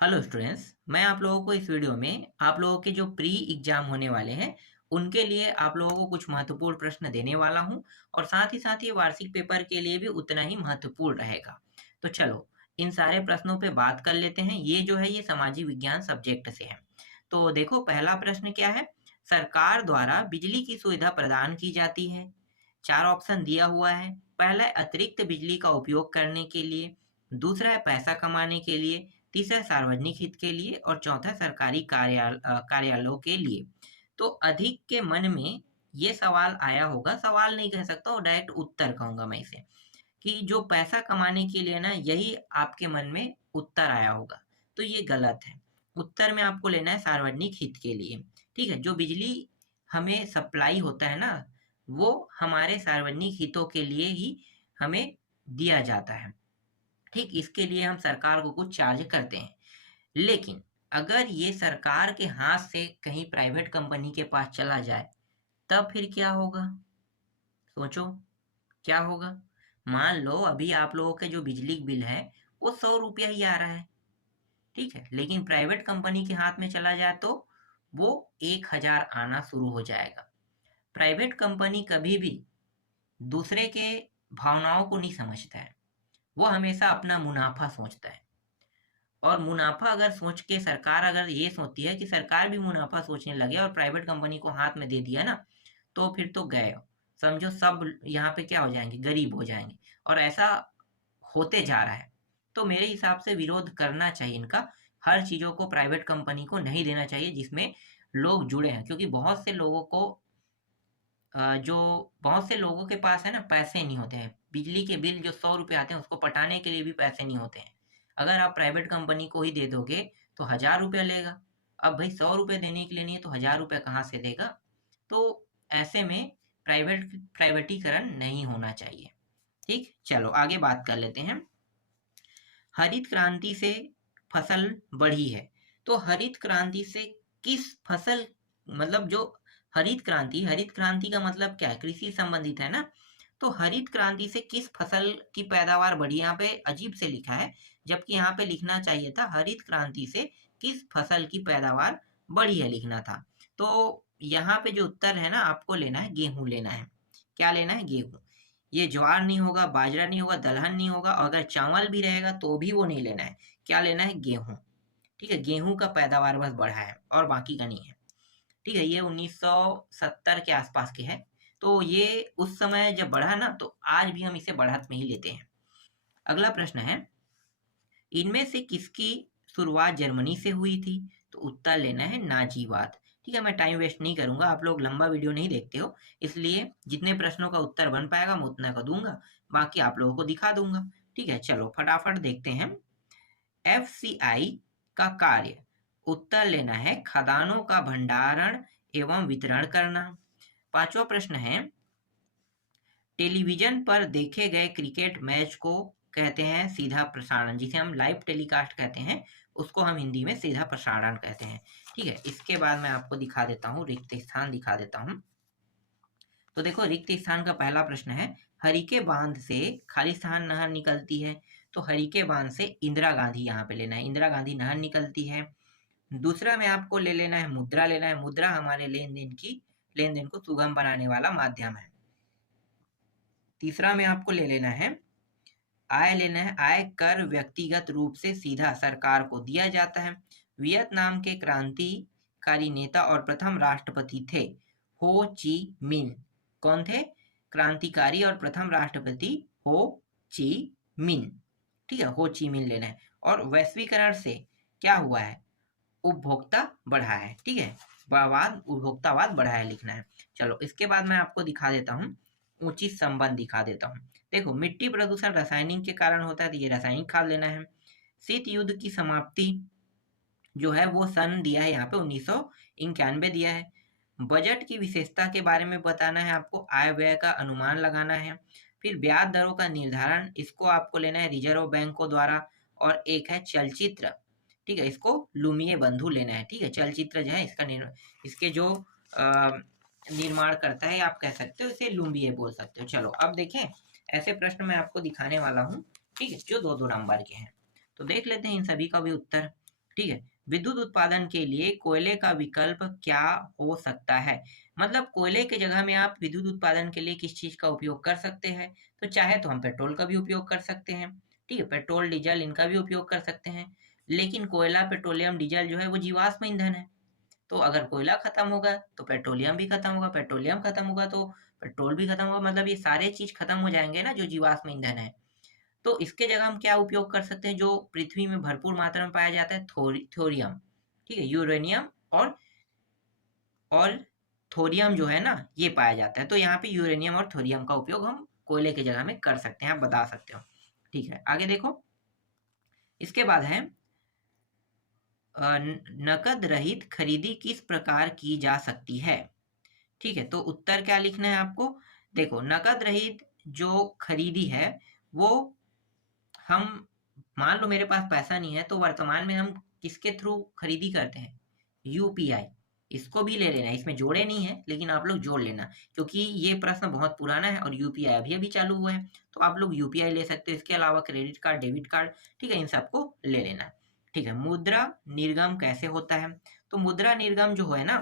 Hello students, मैं आप लोगों को इस वीडियो में आप लोगों के जो प्री एग्जाम होने वाले हैं उनके लिए आप लोगों को कुछ महत्वपूर्ण प्रश्न देने वाला हूं और साथ ही वार्षिक पेपर के लिए भी उतना ही महत्वपूर्ण रहेगा। तो चलो इन सारे प्रश्नों पे बात कर लेते हैं। ये जो है ये सामाजिक विज्ञान सब्जेक्ट से है। तो देखो पहला प्रश्न क्या है। सरकार द्वारा बिजली की सुविधा प्रदान की जाती है। चार ऑप्शन दिया हुआ है। पहला है अतिरिक्त बिजली का उपयोग करने के लिए, दूसरा है पैसा कमाने के लिए, तीसरा सार्वजनिक हित के लिए और चौथा सरकारी कार्यालयों के लिए। तो अधिक के मन में ये सवाल आया होगा, सवाल नहीं कह सकता और डायरेक्ट उत्तर कहूंगा मैं इसे, कि जो पैसा कमाने के लिए ना यही आपके मन में उत्तर आया होगा। तो ये गलत है। उत्तर में आपको लेना है सार्वजनिक हित के लिए। ठीक है, जो बिजली हमें सप्लाई होता है ना वो हमारे सार्वजनिक हितों के लिए ही हमें दिया जाता है। ठीक, इसके लिए हम सरकार को कुछ चार्ज करते हैं। लेकिन अगर ये सरकार के हाथ से कहीं प्राइवेट कंपनी के पास चला जाए तब फिर क्या होगा? सोचो क्या होगा। मान लो अभी आप लोगों के जो बिजली बिल है वो 100 रुपया ही आ रहा है। ठीक है, लेकिन प्राइवेट कंपनी के हाथ में चला जाए तो वो 1,000 आना शुरू हो जाएगा। प्राइवेट कंपनी कभी भी दूसरे के भावनाओं को नहीं समझता है। वो हमेशा अपना मुनाफा सोचता है। और मुनाफा अगर सोच के सरकार अगर ये सोचती है कि सरकार भी मुनाफा सोचने लगे और प्राइवेट कंपनी को हाथ में दे दिया ना तो फिर तो गए। समझो सब यहाँ पे क्या हो जाएंगे, गरीब हो जाएंगे। और ऐसा होते जा रहा है। तो मेरे हिसाब से विरोध करना चाहिए इनका। हर चीजों को प्राइवेट कंपनी को नहीं देना चाहिए जिसमें लोग जुड़े हैं, क्योंकि जो बहुत से लोगों के पास है ना पैसे नहीं होते हैं। बिजली के बिल जो 100 रुपये आते हैं उसको पटाने के लिए भी पैसे नहीं होते हैं। अगर आप प्राइवेट कंपनी को ही दे दोगे तो 1,000 रुपया लेगा। अब भाई 100 रुपये देने के लिए नहीं है तो 1,000 रुपया कहाँ से देगा? तो ऐसे में प्राइवेटीकरण नहीं होना चाहिए। ठीक, चलो आगे बात कर लेते हैं। हरित क्रांति से फसल बढ़ी है। तो हरित क्रांति से किस फसल, मतलब जो हरित क्रांति का मतलब क्या है? कृषि संबंधित है ना। तो हरित क्रांति से किस फसल की पैदावार बढ़ी? यहाँ पे अजीब से लिखा है, जबकि यहाँ पे लिखना चाहिए था हरित क्रांति से किस फसल की पैदावार बढ़ी है, लिखना था। तो यहाँ पे जो उत्तर है ना आपको लेना है गेहूं लेना है। क्या लेना है? गेहूं। ये ज्वार नहीं होगा, बाजरा नहीं होगा, दलहन नहीं होगा और अगर चावल भी रहेगा तो भी वो नहीं लेना है। क्या लेना है? गेहूं। ठीक है, गेहूं का पैदावार बस बढ़ा है और बाकी का नहीं है। ठीक है, ये 1970 के आसपास के है। तो ये उस समय जब बढ़ा ना तो आज भी हम इसे बढ़त में ही लेते हैं। अगला प्रश्न है, इनमें से किसकी शुरुआत जर्मनी से हुई थी? तो उत्तर लेना है नाजीवाद। ठीक है, मैं टाइम वेस्ट नहीं करूंगा, आप लोग लंबा वीडियो नहीं देखते हो, इसलिए जितने प्रश्नों का उत्तर बन पाएगा मैं उतना का दूंगा, बाकी आप लोगों को दिखा दूंगा। ठीक है, चलो फटाफट देखते हैं। एफसीआई का कार्य, उत्तर लेना है खदानों का भंडारण एवं वितरण करना। पांचवा प्रश्न है, टेलीविजन पर देखे गए क्रिकेट मैच को कहते हैं सीधा प्रसारण, जिसे हम लाइव टेलीकास्ट कहते हैं उसको हम हिंदी में सीधा प्रसारण कहते हैं। ठीक है, इसके बाद मैं आपको दिखा देता हूँ, रिक्त स्थान दिखा देता हूँ। तो देखो रिक्त स्थान का पहला प्रश्न है, हरिके बांध से खालिस्तान नहर निकलती है। तो हरिके बांध से इंदिरा गांधी यहाँ पे लेना है, इंदिरा गांधी नहर निकलती है। दूसरा में आपको ले लेना है मुद्रा लेना है। मुद्रा हमारे लेन देन को सुगम बनाने वाला माध्यम है। तीसरा में आपको ले लेना है आय लेना है। आय कर व्यक्तिगत रूप से सीधा सरकार को दिया जाता है। वियतनाम के क्रांतिकारी नेता और प्रथम राष्ट्रपति थे हो ची मिन। कौन थे? क्रांतिकारी और प्रथम राष्ट्रपति हो ची मिन। ठीक है, हो ची मिन लेना है। और वैश्वीकरण से क्या हुआ है? उपभोक्ता बढ़ा है। ठीक है, उपभोक्तावाद बढ़ा है लिखना है। चलो इसके बाद मैं आपको दिखा देता हूँ, उचित संबंध दिखा देता हूँ। देखो मिट्टी प्रदूषण रासायनिक के कारण होता है तो ये रासायनिक खाद लेना है। शीत युद्ध की समाप्ति जो है वो सन दिया है यहाँ पे 1991 दिया है। बजट की विशेषता के बारे में बताना है आपको, आय व्यय का अनुमान लगाना है। फिर ब्याज दरों का निर्धारण, इसको आपको लेना है रिजर्व बैंकों द्वारा। और एक है चलचित्र। ठीक है, इसको लुमिये बंधु लेना है। ठीक है, चलचित्र जो है इसके जो निर्माण करता है आप कह सकते हो इसे लुम्बिये बोल सकते हो। चलो अब देखें, ऐसे प्रश्न मैं आपको दिखाने वाला हूँ। ठीक है, जो 2-2 नंबर के हैं। तो देख लेते हैं इन सभी का भी उत्तर। ठीक है। विद्युत उत्पादन के लिए कोयले का विकल्प क्या हो सकता है? मतलब कोयले के जगह में आप विद्युत उत्पादन के लिए किस चीज़ का उपयोग कर सकते हैं? तो चाहे तो हम पेट्रोल का भी उपयोग कर सकते हैं, ठीक है? पेट्रोल, डीज़ल इनका भी उपयोग कर सकते हैं। लेकिन कोयला, पेट्रोलियम, डीज़ल जो है वो जीवाश्म ईंधन है। तो अगर कोयला खत्म होगा तो पेट्रोलियम भी खत्म होगा, पेट्रोलियम खत्म होगा तो पेट्रोल भी खत्म होगा, मतलब ये सारे चीज़ खत्म हो जाएँगे ना जो जीवाश्म ईंधन है। तो इसके जगह हम क्या उपयोग कर सकते हैं जो पृथ्वी में भरपूर मात्रा में पाया जाता है थोरियम, ठीक है, यूरेनियम और थोरियम जो है ना ये पाया जाता है। तो यहाँ पे यूरेनियम और थोरियम का उपयोग हम कोयले की जगह में कर सकते हैं, आप बता सकते हो। ठीक है, आगे देखो। इसके बाद है नकद रहित खरीदी किस प्रकार की जा सकती है? ठीक है, तो उत्तर क्या लिखना है आपको? देखो, नकद रहित जो खरीदी है वो हम, मान लो मेरे पास पैसा नहीं है तो वर्तमान में हम किसके थ्रू खरीदी करते हैं? यूपीआई। इसको भी ले लेना, इसमें जोड़े नहीं है लेकिन आप लोग जोड़ लेना, क्योंकि ये प्रश्न बहुत पुराना है और यूपीआई अभी अभी चालू हुआ है, तो आप लोग यूपीआई ले सकते हो। इसके अलावा क्रेडिट कार्ड, डेबिट कार्ड, ठीक है, इन सबको ले लेना। ठीक है, मुद्रा निर्गम कैसे होता है? तो मुद्रा निर्गम जो है ना,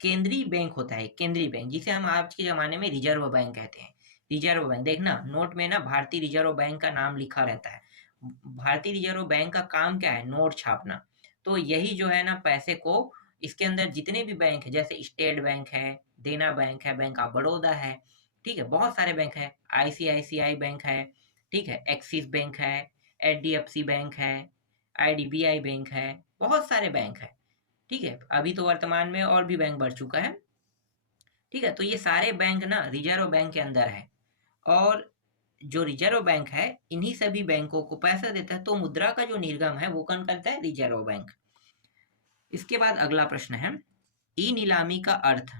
केंद्रीय बैंक होता है, केंद्रीय बैंक, जिसे हम आज के जमाने में रिजर्व बैंक कहते हैं। रिजर्व बैंक, देखना नोट में ना भारतीय रिजर्व बैंक का नाम लिखा रहता है। भारतीय रिजर्व बैंक का काम क्या है? नोट छापना। तो यही जो है ना पैसे को, इसके अंदर जितने भी बैंक है जैसे स्टेट बैंक है, देना बैंक है, बैंक ऑफ बड़ौदा है, ठीक है, बहुत सारे बैंक है, आईसीआईसीआई बैंक है, ठीक है, एक्सिस बैंक है, एचडीएफसी बैंक है, आईडीबीआई बैंक है, बहुत सारे बैंक है। ठीक है, अभी तो वर्तमान में और भी बैंक बढ़ चुका है। ठीक है, तो ये सारे बैंक ना रिजर्व बैंक के अंदर है, और जो रिजर्व बैंक है इन्हीं सभी बैंकों को पैसा देता है, तो मुद्रा का जो निर्गम है वो कौन करता है? Reserve bank. इसके बाद अगला प्रश्न है, ई नीलामी का अर्थ।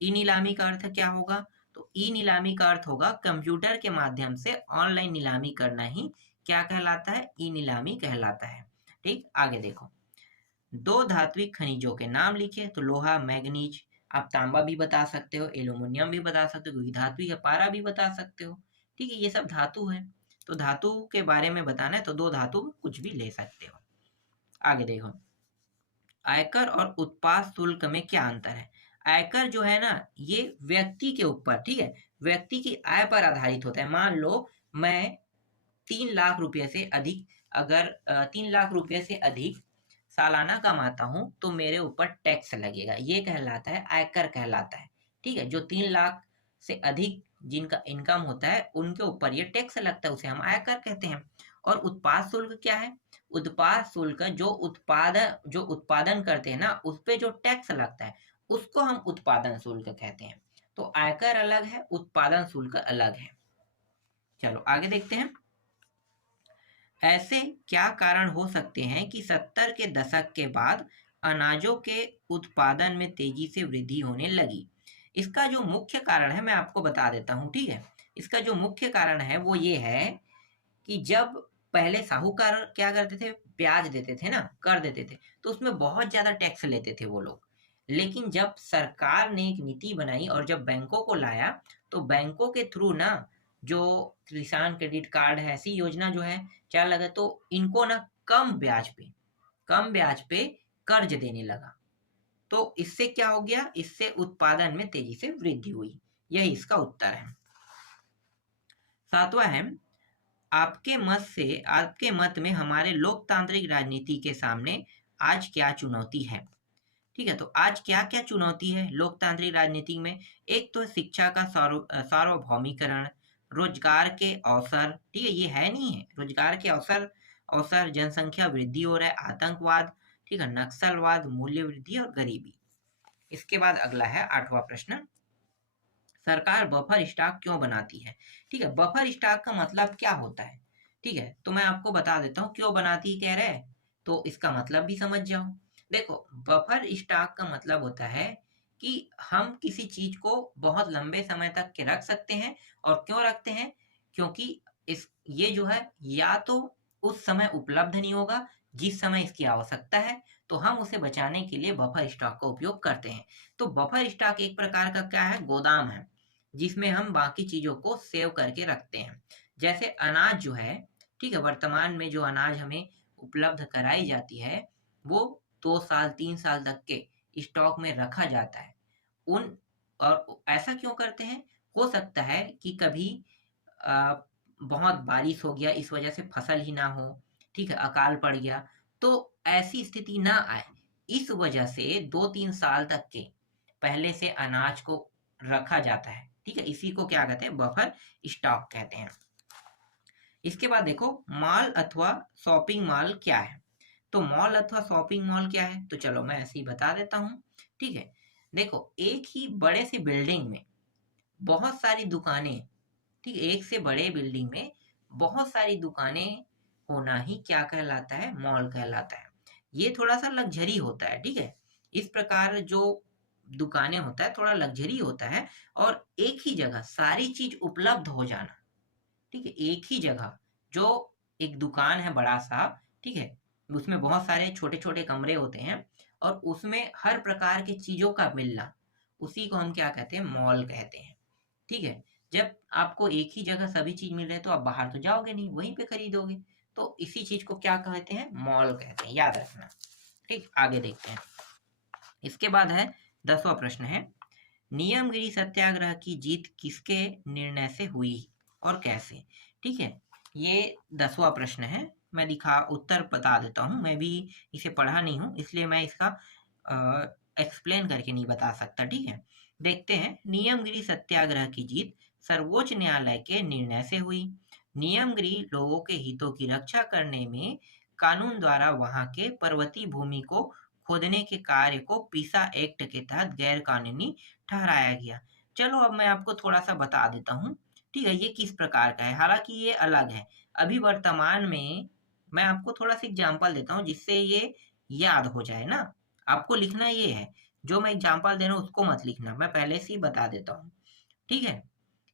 ई नीलामी का अर्थ क्या होगा? तो ई नीलामी का अर्थ होगा कंप्यूटर के माध्यम से ऑनलाइन नीलामी करना ही क्या कहलाता है? ई नीलामी कहलाता है। ठीक, आगे देखो। दो धात्विक खनिजों के नाम लिखे, तो लोहा, मैग्नीज, आप तांबा भी बता सकते हो, एल्यूमिनियम भी बता सकते हो, क्योंकि धात्विक है, पारा भी बता सकते हो। ठीक है, ये सब धातु है, तो धातु के बारे में बताना है तो दो धातु कुछ भी ले सकते हो। आगे देखो, आयकर और उत्पाद शुल्क में क्या अंतर है? आयकर जो है ना ये व्यक्ति के ऊपर, ठीक है, व्यक्ति की आय पर आधारित होता है। मान लो मैं 3 लाख रुपए से अधिक, अगर 3 लाख रुपए से अधिक सालाना कमाता हूं तो मेरे ऊपर टैक्स लगेगा, ये कहलाता है आयकर कहलाता है। ठीक है, जो 3 लाख से अधिक जिनका इनकम होता है उनके ऊपर ये टैक्स लगता है, उसे हम आयकर कहते हैं। और उत्पाद शुल्क क्या है? उत्पाद शुल्क जो उत्पादन करते हैं ना उस पे जो टैक्स लगता है उसको हम उत्पादन शुल्क कहते हैं। तो आयकर अलग है, उत्पादन शुल्क अलग है। चलो आगे देखते हैं। ऐसे क्या कारण हो सकते हैं कि 70 के दशक के बाद अनाजों के उत्पादन में तेजी से वृद्धि होने लगी? इसका जो मुख्य कारण है मैं आपको बता देता हूँ, ठीक है। इसका जो मुख्य कारण है वो ये है कि जब पहले साहूकार क्या करते थे, ब्याज देते थे ना, कर देते थे, तो उसमें बहुत ज्यादा टैक्स लेते थे वो लोग। लेकिन जब सरकार ने एक नीति बनाई और जब बैंकों को लाया, तो बैंकों के थ्रू ना जो किसान क्रेडिट कार्ड है, ऐसी योजना जो है क्या लगा, तो इनको ना कम ब्याज पे कर्ज देने लगा। तो इससे क्या हो गया? इससे उत्पादन में तेजी से वृद्धि हुई। यही इसका उत्तर है। सातवां है, आपके मत में हमारे लोकतांत्रिक राजनीति के सामने आज क्या चुनौती है? ठीक है, तो आज क्या क्या चुनौती है लोकतांत्रिक राजनीति में? एक तो शिक्षा का सार्वभौमिकरण, रोजगार के अवसर, ठीक है, ये है नहीं है, रोजगार के अवसर, जनसंख्या वृद्धि हो रहा है, आतंकवाद, ठीक है, नक्सलवाद, मूल्य वृद्धि और गरीबी। इसके बाद अगला है 8वां प्रश्न, सरकार बफर स्टॉक क्यों बनाती है? ठीक है, बफर स्टॉक का मतलब क्या होता है? ठीक है, तो मैं आपको बता देता हूँ क्यों बनाती कह रहे हैं, तो इसका मतलब भी समझ जाओ। देखो, बफर स्टॉक का मतलब होता है कि हम किसी चीज को बहुत लंबे समय तक के रख सकते हैं। और क्यों रखते हैं? क्योंकि इस ये जो है या तो उस समय उपलब्ध नहीं होगा जिस समय इसकी आवश्यकता है, तो हम उसे बचाने के लिए बफर स्टॉक का उपयोग करते हैं। तो बफर स्टॉक एक प्रकार का क्या है? गोदाम है, जिसमें हम बाकी चीजों को सेव करके रखते हैं। जैसे अनाज जो है, ठीक है, वर्तमान में जो अनाज हमें उपलब्ध कराई जाती है वो 2 साल 3 साल तक के स्टॉक में रखा जाता है। उन और ऐसा क्यों करते हैं? हो सकता है कि कभी अ, बहुत बारिश हो गया, इस वजह से फसल ही ना हो, ठीक है? अकाल पड़ गया, तो ऐसी स्थिति ना आए, इस वजह से 2-3 साल तक के पहले से अनाज को रखा जाता है, ठीक है? इसी को क्या कहते हैं? बफर स्टॉक कहते हैं। इसके बाद देखो मॉल अथवा शॉपिंग मॉल क्या है? तो मॉल अथवा शॉपिंग मॉल क्या है? तो चलो मैं ऐसे ही बता देता हूँ, ठीक है? देखो एक ही बड़े से बिल्डिंग में बहुत सारी दुकानें, ठीक है? एक से बड़े बिल्डिंग में बहुत सारी दुकानें होना ही क्या कहलाता है? मॉल कहलाता है। ये थोड़ा-सा लग्ज़री होता है, ठीक है? इस प्रकार जो दुकानें होता है, थोड़ा लग्ज़री होता है और एक ही जगह सारी चीज़ उपलब्ध हो जाना, ठीक है? एक ही जगह जो एक दुकान है बड़ा-सा, ठीक है? उसमें बहुत सारे छोटे-छोटे कमरे होते हैं और उसमें हर प्रकार की चीज़ों का मिलना, उसी को हम क्या कहते हैं? मॉल कहते हैं, ठीक है? जब आपको एक ही जगह सभी चीज़ मिल रहे हैं तो आप बाहर तो जाओगे नहीं, वहीं पे खरीदोगे। तो इसी चीज़ को क्या कहते हैं? मॉल कहते हैं, याद रखना। ठीक, आगे देखते हैं। इसके बाद है 10वां प्रश्न है, नियमगिरी सत्याग्रह की जीत किसके निर्णय से हुई और कैसे? ठीक है, ये 10वां प्रश्न है। मैं लिखा उत्तर बता देता हूँ। मैं भी इसे पढ़ा नहीं हूँ, इसलिए मैं इसका एक्सप्लेन करके नहीं बता सकता, ठीक है? देखते हैं, नियमगिरी सत्याग्रह की जीत सर्वोच्च न्यायालय के निर्णय से हुई। नियमगिरी लोगों के हितों की रक्षा करने में कानून द्वारा वहां के पर्वतीय भूमि को खोदने के कार्य को पीसा एक्ट के तहत गैर कानूनी ठहराया गया। चलो अब मैं आपको थोड़ा-सा बता देता हूँ, ठीक है? ये किस प्रकार का है, हालाँकि ये अलग है। अभी वर्तमान में मैं आपको थोड़ा-सा एग्ज़ाम्पल देता हूँ जिससे ये याद हो जाए ना। आपको लिखना ये है, जो मैं एग्ज़ाम्पल दे रहा हूँ उसको मत लिखना, मैं पहले से ही बता देता हूँ, ठीक है?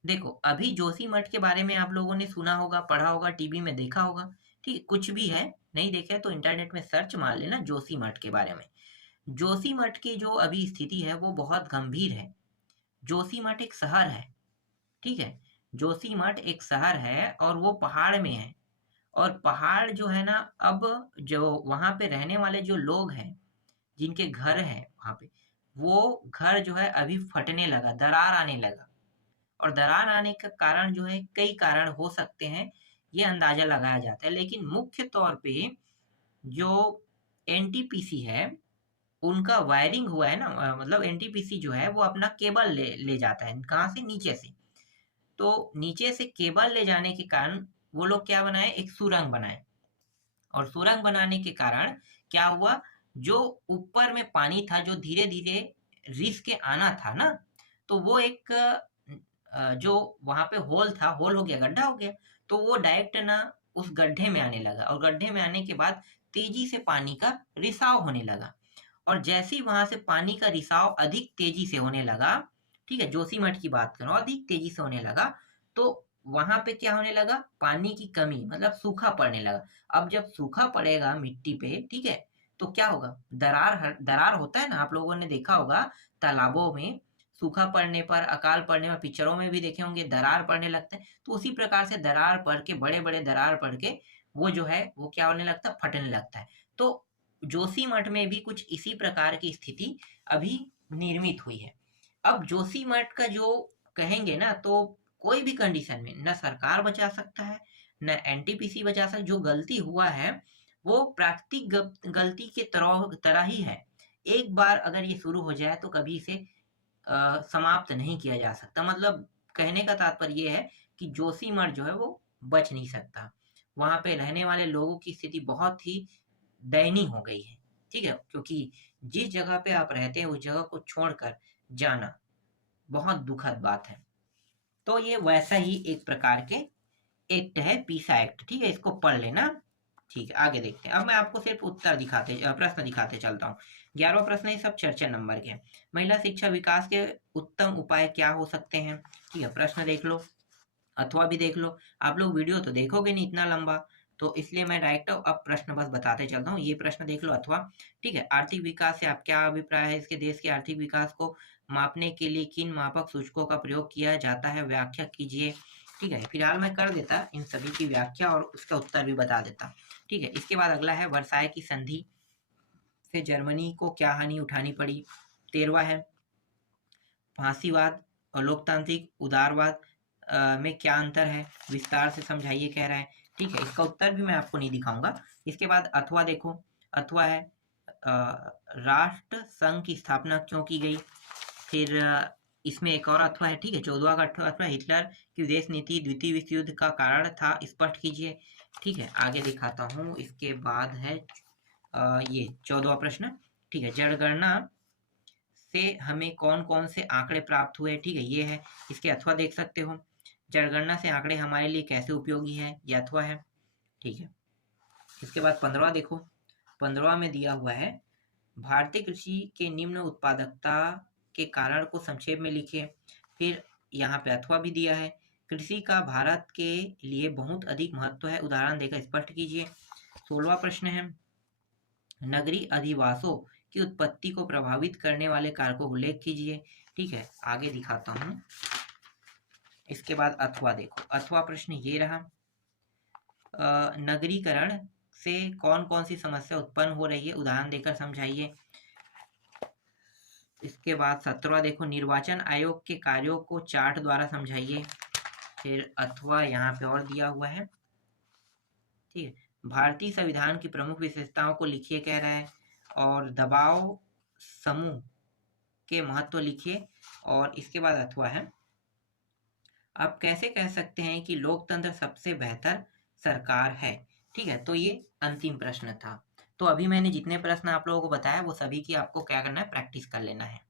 देखो, अभी जोशीमठ के बारे में आप लोगों ने सुना होगा, पढ़ा होगा, टीवी में देखा होगा, ठीक है? कुछ भी है, नहीं देखे तो इंटरनेट में सर्च मार लेना जोशीमठ के बारे में। जोशीमठ की जो अभी स्थिति है वो बहुत गंभीर है। जोशीमठ एक शहर है, ठीक है? जोशीमठ एक शहर है और वो पहाड़ में है और पहाड़ जो है ना, अब जो वहाँ पे रहने वाले जो लोग हैं, जिनके घर हैं वहाँ पे, वो घर जो है अभी फटने लगा, दरार आने लगा और दरार आने का कारण जो है कई कारण हो सकते हैं, ये अंदाज़ा लगाया जाता है। लेकिन मुख्य तौर पे जो एनटीपीसी है, उनका वायरिंग हुआ है ना, मतलब एनटीपीसी जो है वो अपना केबल ले ले जाता है। कहाँ से? नीचे से। तो नीचे से केबल ले जाने के कारण वो लोग क्या बनाए? एक सुरंग बनाए और सुरंग बनाने के कारण क्या हुआ? जो ऊपर में पानी था, जो धीरे-धीरे रिस के आना था ना, तो वो एक जो वहाँ पे होल था, होल हो गया, गड्ढा हो गया। तो वो डायरेक्ट ना उस गड्ढे में आने लगा और गड्ढे में आने के बाद तेज़ी से पानी का रिसाव होने लगा। और जैसे ही वहाँ से पानी का रिसाव अधिक तेज़ी से होने लगा, ठीक है? जोशीमठ की बात कर रहा हूँ, अधिक तेज़ी से होने लगा, तो वहाँ पे क्या होने लगा? पानी की कमी, मतलब सूखा पड़ने लगा। अब जब सूखा पड़ेगा मिट्टी पे, ठीक है? तो क्या होगा? दरार होता है ना, आप लोगों ने देखा होगा तालाबों में सूखा पड़ने पर, अकाल पड़ने पर, पिक्चरों में भी देखे होंगे दरार पड़ने लगता है। तो उसी प्रकार से दरार पड़ के, बड़े-बड़े दरार पड़ के, वो जो है, वो क्या होने लगता है? फटने लगता है। तो जोशीमठ में भी कुछ इसी प्रकार की स्थिति अभी निर्मित हुई है। अब जोशीमठ का जो कहेंगे ना, तो कोई भी कंडीशन में न सरकार बचा सकता है, न एनटीपीसी बचा सकता। जो गलती हुआ है, वो प्राकृतिक गलती के तरह ही है। एक बार अगर ये शुरू हो जाए तो कभी इसे समाप्त नहीं किया जा सकता। मतलब कहने का तात्पर्य ये है कि जोशीमठ जो है वो बच नहीं सकता। वहाँ पे रहने वाले लोगों की स्थिति बहुत ही दयनीय हो गई है, ठीक है? क्योंकि जिस जगह पे आप रहते हैं उस जगह को छोड़कर जाना बहुत दुखद बात है। तो ये वैसा ही एक प्रकार के एक्ट है, पीसा एक्ट, ठीक है? इसको पढ़ लेना, ठीक है? आगे देखते हैं। अब मैं आपको सिर्फ प्रश्न दिखाते चलता हूँ। 11वां प्रश्न, ये सब चर्चा नंबर के हैं। महिला शिक्षा विकास के उत्तम उपाय क्या हो सकते हैं? ठीक है, प्रश्न देख लो अथवा भी देख लो। आप लोग वीडियो तो देखोगे नहीं इतना लंबा, तो इसलिए मैं डायरेक्ट अब प्रश्न बस बताते चलता हूँ। ये प्रश्न देख लो अथवा, ठीक है? आर्थिक विकास से आप क्या अभिप्राय है? इसके देश के आर्थिक विकास को मापने के लिए किन मापक सूचकों का प्रयोग किया जाता है? व्याख्या कीजिए, ठीक है? फिलहाल मैं कर देता इन सभी की व्याख्या और उसका उत्तर भी बता देता, ठीक है? इसके बाद अगला है वर्साय की संधि, से जर्मनी को क्या हानि उठानी पड़ी? 13वां है फांसीवाद और लोकतांत्रिक उदारवाद में क्या अंतर है? विस्तार से समझाइए कह रहा है। ठीक है, इसका उत्तर भी मैं आपको नहीं दिखाऊंगा। इसके बाद अथवा देखो, अथवा है राष्ट्र संघ की स्थापना क्यों की गई? फिर इसमें एक और अथवा है, ठीक है, 14वां का अथवा हिटलर की विदेश नीति द्वितीय विश्व युद्ध का कारण था, स्पष्ट कीजिए। ठीक है, आगे दिखाता हूँ। इसके बाद है ये 14वां प्रश्न, ठीक है, जनगणना से हमें कौन कौन से आंकड़े प्राप्त हुए? ठीक है, ये है, इसके अथवा देख सकते हो। जनगणना से आंकड़े हमारे लिए कैसे उपयोगी है? ये अथवा है। ठीक है, इसके बाद 15वां देखो, 15वां में दिया हुआ है भारतीय कृषि के निम्न उत्पादकता के कारण को संक्षेप में लिखिए। फिर यहाँ पे अथवा भी दिया है, कृषि का भारत के लिए बहुत अधिक महत्व है, उदाहरण देकर स्पष्ट कीजिए। 16वां प्रश्न है नगरीय अधिवासों की उत्पत्ति को प्रभावित करने वाले कारकों को उल्लेख कीजिए। ठीक है, आगे दिखाता हूँ। इसके बाद अथवा देखो, अथवा प्रश्न ये रहा नगरीकरण से कौन कौन सी समस्या उत्पन्न हो रही है, उदाहरण देकर समझाइए। इसके बाद 17वां देखो निर्वाचन आयोग के कार्यों को चार्ट द्वारा समझाइए। फिर अथवा यहाँ पे और दिया हुआ है, ठीक है, भारतीय संविधान की प्रमुख विशेषताओं को लिखिए कह रहा है, और दबाव समूह के महत्व लिखिए। और इसके बाद अथवा है आप कैसे कह सकते हैं कि लोकतंत्र सबसे बेहतर सरकार है? ठीक है, तो ये अंतिम प्रश्न था। तो अभी मैंने जितने प्रश्न आप लोगों को बताया वो सभी की आपको क्या करना है, प्रैक्टिस कर लेना है।